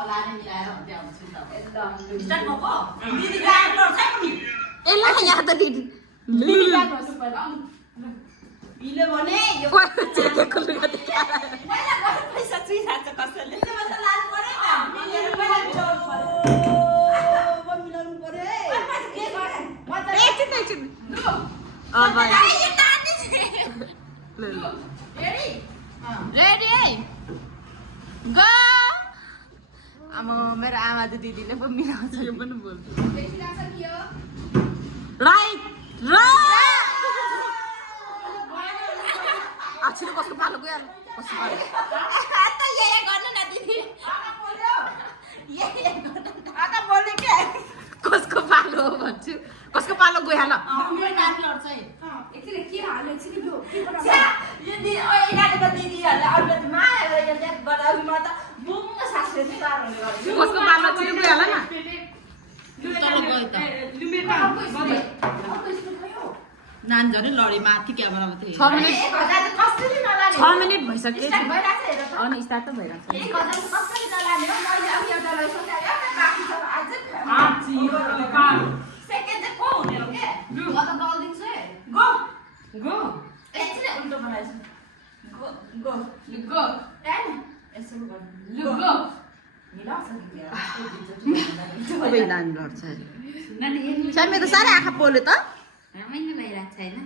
फलाने मिलाएर भन्दै आउँछु नि त एकदम स्टार्ट भएको दिदी गायब गर्छ नि एला यहाँ त दिदी दिदी गायब गर्छु पहिला बिले भने यो चेकेको लुगा देखा पहिला गएर पैसा चुइराछ कसैले त्यसमा त लानु पर्यो नि मिलेर पहिला मिलाउनु पर्यो है के गर्ने म त एकछिन अब रेडी रेडी है गो अब मेरो आमा त दिदीले पो मिलाउँछ यो पनि बोल्छु देखिरहेछ नि यो राइट आछिलो कसको पालो गयो कसको पालो त यही गर्नु न दिदी आमा बोल्यो यही गर्नु आमा बोल्यो के कसको पालो हो भन्छु कसको पालो गयो ल मेरो नानी लड्छ है एकछिन के हाल्यो एकछिन यो के यो दिदी एकाडेको दिदीहरूले अरूले त माया गरेर त्यहाँ गराउनु म त बुङ्ग सासले सार्ने गर्छु कसको पालो चाहिँ गयो होला न नानी झन् लडे माथि क्यामेरामा थियो 6 मिनेट 6 मिनेट भइसक्यो अनि स्टार्ट त भइरहेछ सबै नानी लड्छ सामी त साह्रै आँखा पोल्यो त मैले भइरहेको छैन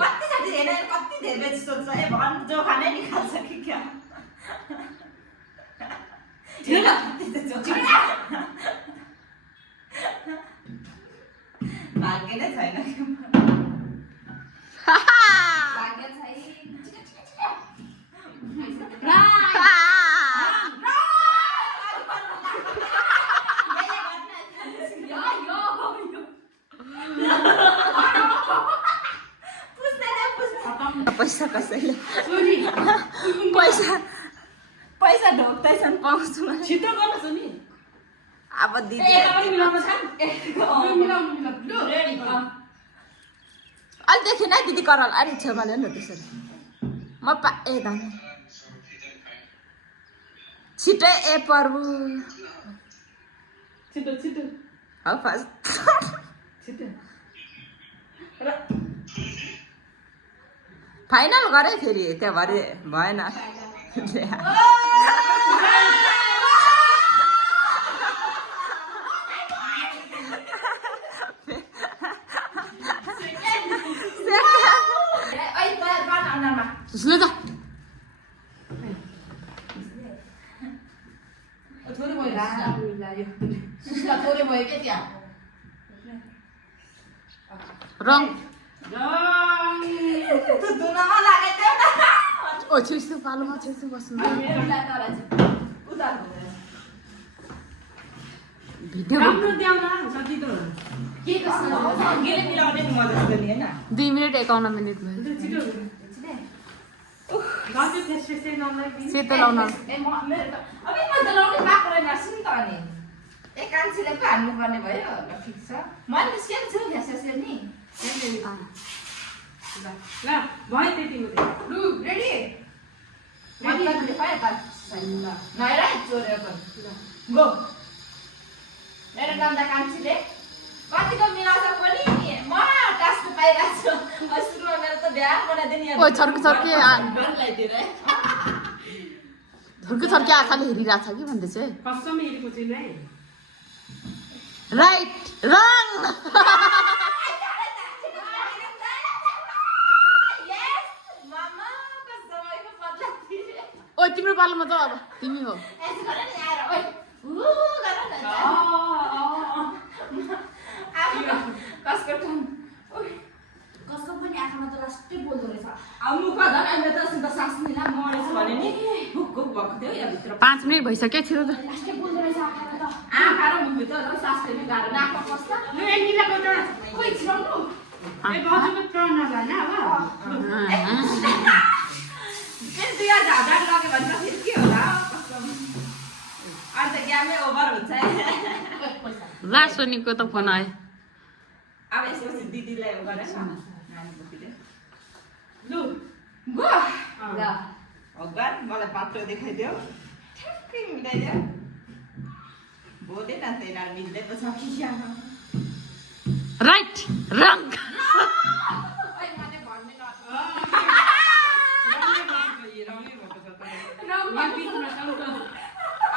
कति कति हेरेर कति धेरै सोध्छ ए भन जोखा नै निकाल्छ कि क्या भाग्य नै छैन भाग्य छैन पैसा कसैले पैसा ढोक्दैछन् पाउँछु छिटो गर्नुहोस् नि अब दिदी अलिदेखि नै दिदी करल अलिक छेउमा ल्याउनु न त्यसरी म ए धनी छिटो ए प्रभु छिटो छिटो हौ फर्स्ट छिटो फाइनल गरे फेरि त्यो भरे भएन सुन्नु त थोरै भयो थोरै भयो के त्यहाँ रङ धुनमा लागेको ओ छुइसु पालोमा छुइसु बस्नु भिडियो राम्रो देउन सधैँ त के कसो 2 मिनेट 51 मिनेट भयो सेतो लाउन अब म त लाउने पाएको रहेन सुन त अनि एकान्छीले पो हान्नु पर्ने भयो ल ठिक छ मैले निस्केको छु घ्यासेसले नि ल भयो त्यति मात्रै लु रेडी मतलब पाए त नहेर चोरेर पनि गो मेरो नन्दा कान्छीले कतिको मिलाउँछ पनि म टास्क पाइरहेको छु सुरुमा मेरो त बिहा बनाइदिने ओ छर्के छर्के आँखाले हेरिरहेछ कि भन्दैछ है कसम हेरेको छैन है राइट रङ ओ तिम्रो पालोमा त अब तिमी हो कसम पनि आँखामा त लास्टै बोल्दो रहेछ अब मुख झन् अहिले त सुन्दा सास मिला मरेछ भने नि हुक हुक भएको थियो यहाँ भित्र 5 मिनेट भइसक्यो छिटो त लास्टै बोल्दो रहेछ आँखामा त आँखा र मुखभित्र झन् सासले नि गाह्रो नाकमा पस्छ लु एन्टिलाको त खोइ छिराउनु ए बाजुको टर्न नभएन अब फेरि दुई हजार लाग्यो भने त फेरि के होला कसम अन्त ग्यामै ओभर हुन्छ है ला सोनीको त फोन आयो अब यसपछि दिदीलाई गरेर नानीको भिडियो लु गो ल भगवान मलाई बाटो देखाइदेऊ ठ्याक्कै मिलाइदेऊ बोलेन तेरा मिल्दै त छ कि क्या राइट रङ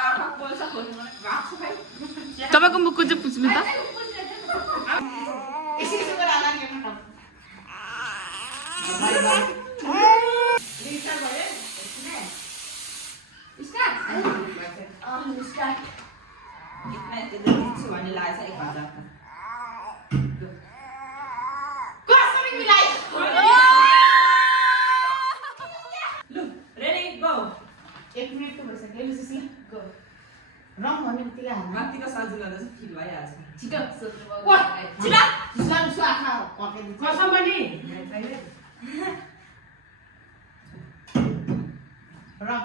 आफा बोल्छ खोज्नु भएको छ भाइ तपाईँको मुखको चाहिँ पुछ्नु त यसो गरेर अगाडि हेर्नु न रङ भन्ने बित्तिकै माथिको सजिलो जस्तो फिल भइहाल्छ छिटो कसम पनि रङ